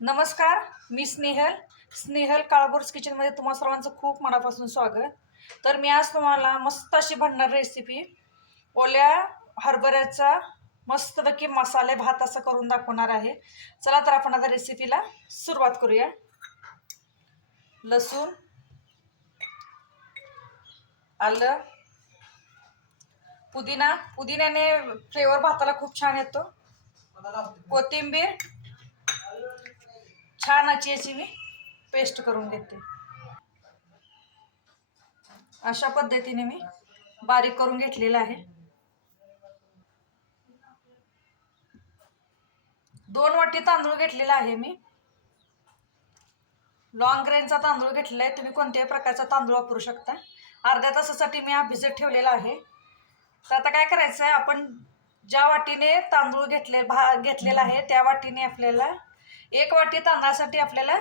नमस्कार, मी स्नेहल काळभोर्स किचनमध्ये तुम्हा सर्वांचं खूप मनापासून स्वागत. तर मी आज तुम्हाला मस्त अशी भंडार रेसिपी ओल्या हरभऱ्याचा मस्तपैकी मसाले भात असं करून दाखवणार आहे. चला तर आपण आता रेसिपीला सुरुवात करूया. लसूण, आलं, पुदिन्याने फ्लेवर भाताला खूप छान येतो. कोथिंबीर, छान याची मी पेस्ट करून घेते. अशा पद्धतीने मी बारीक करून घेतलेला आहे. 2 वाटी तांदूळ घेतलेला आहे मी. लॉंग ग्रेनचा तांदूळ घेतलेला आहे. तुम्ही कोणत्याही प्रकारचा तांदूळ वापरू शकता. अर्ध्या तासासाठी मी हा भिजत ठेवलेला आहे. तर आता काय करायचं आहे, आपण ज्या वाटीने तांदूळ घेतलेला आहे त्या वाटीने आपल्याला 1 वाटी तांदळासाठी आपल्याला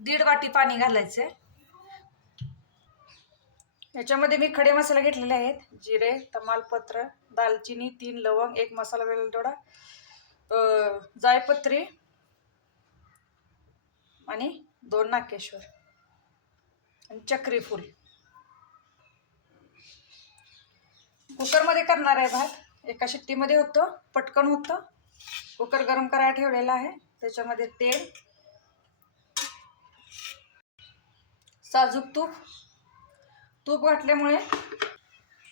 1.5 वाटी पाणी घालायचं आहे. याच्यामध्ये मी खडे मसाले घेतलेले आहेत. जिरे, तमालपत्र, दालचिनी, 3 लवंग, 1 मसाला वेलदोडा, जायपत्री आणि 2 नाकेश्वर आणि चक्री फूल. कुकरमध्ये करणार आहे भात. एका शिट्टीमध्ये होतो, पटकन होतं. कुकर गरम करायला ठेवलेला आहे. त्याच्यामध्ये तेल, साजूक तूप घातल्यामुळे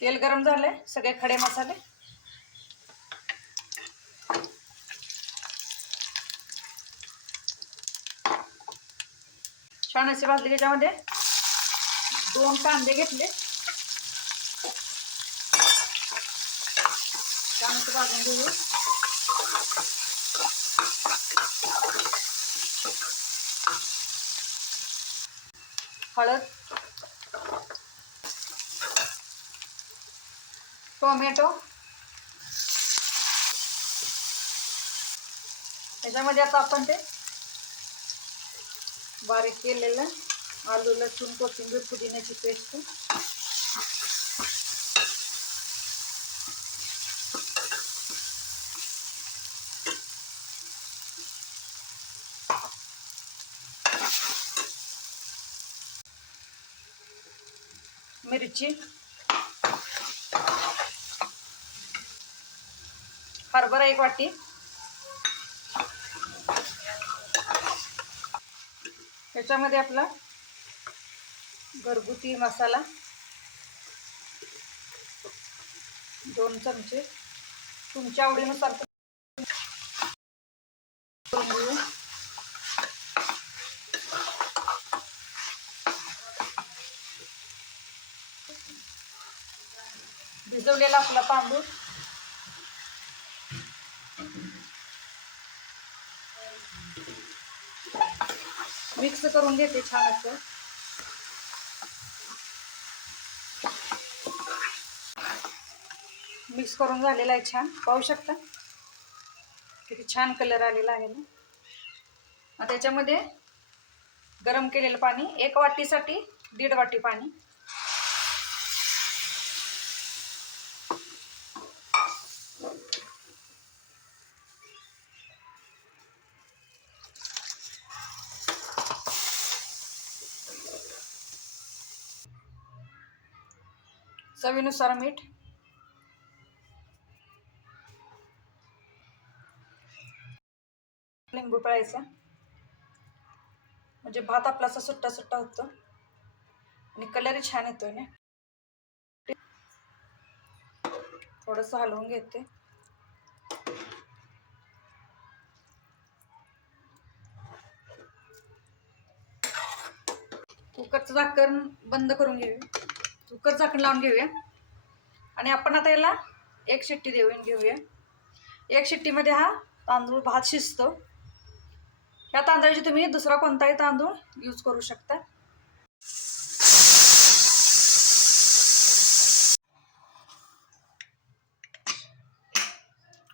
तेल गरम झाले. सगळे खडे मसाले छान असे भाजले. त्याच्यामध्ये 2 कांदे घेतले, छान असे भाजून घेऊ. हळद, टोमॅटो, त्याच्यामध्ये आता आपण ते बारीक केलेलं आलू, लसूण, कोथिंबीर, पुदिन्याची पेस्ट, मिरची, हरभरा 1 वाटी, त्याच्यामध्ये आपला घरगुती मसाला 2 चमचे, तुमच्या आवडीनुसार करून घेऊ. भिजवलेला आपला तांदूळ, मिक्स करून घेते छान असं. मिक्स करून झालेला आहे. छान पाहू शकता किती छान कलर आलेला आहे ना. त्याच्यामध्ये गरम केलेलं पाणी, 1 वाटीसाठी 1.5 वाटी पाणी, चवीनुसार मीठ, लिंबू पिळायचा म्हणजे भात आपला असा सुट्टा सुट्टा होतो आणि कलरही छान येतोय ना. थोडंसं हलवून घेते. कुकरचं झाकण बंद करून घेऊया. कुकर झाकण लावून घेऊया आणि आपण आता याला 1 शिट्टी देऊन घेऊया. 1 शिट्टीमध्ये हा तांदूळ भात शिजतो. या तांदळाची तुम्ही दुसरा कोणताही तांदूळ यूज करू शकता.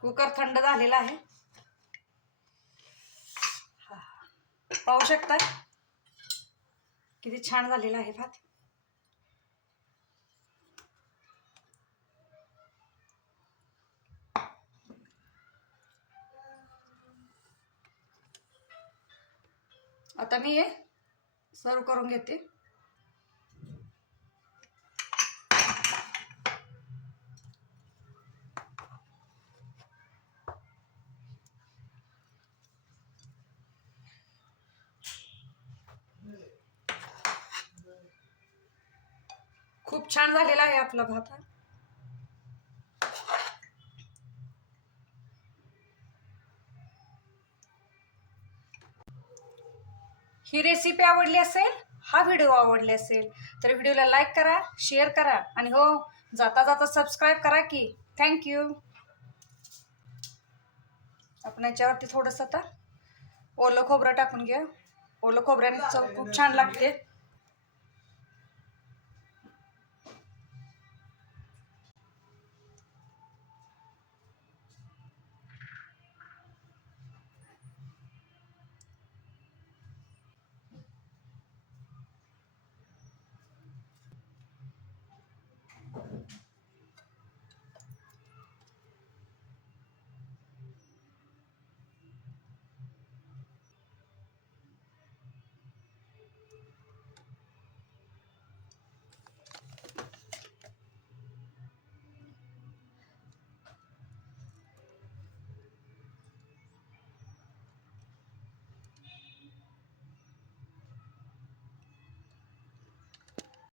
कुकर थंड झालेला आहे. पाहू शकता किती छान झालेला आहे भात. आता मी हे सर्व करून घेते. खूप छान झालेला आहे आपला भात हा. ही रेसिपी आवडली असेल, हा व्हिडिओ आवडले असेल तर व्हिडिओला लाईक करा, शेअर करा आणि हो जाता जाता सबस्क्राईब करा की. थँक्यू. आपण याच्यावरती थोडंसं आता ओलं खोबरं टाकून घ्या. ओलं खोबऱ्याने चव खूप छान लागते.